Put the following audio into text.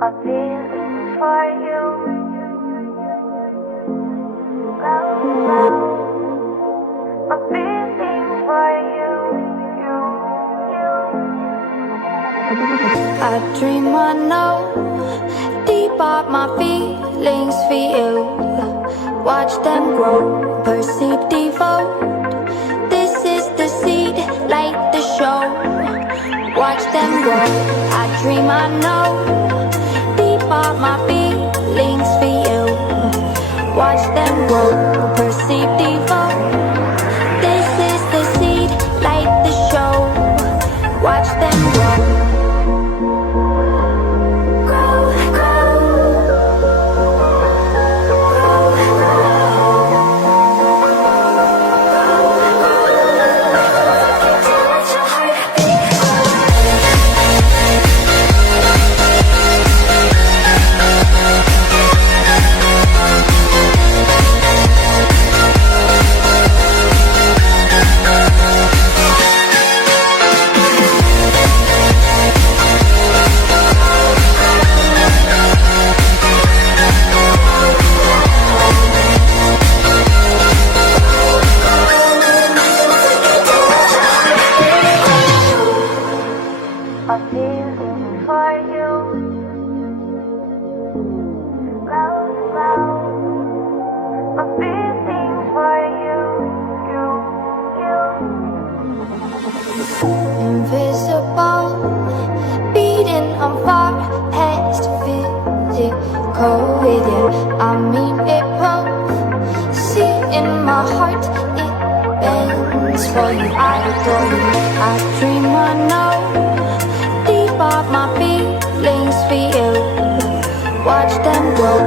A feeling for you. Love, love. A feeling for you. I dream I know deep up my feelings for you. Watch them grow, perceive, devote. This is the seed, like the show. Watch them grow. I dream I know deep up my feelings for you. Watch them grow, perceive, devote. This is the seed, like the show. Watch them grow. A feeling for you. Love, love. A feeling for you. Invisible, beating on far past physical with you. I mean it both. See in my heart it bends for you. I adore you. I dream I know deep up my feelings for you. Watch them grow.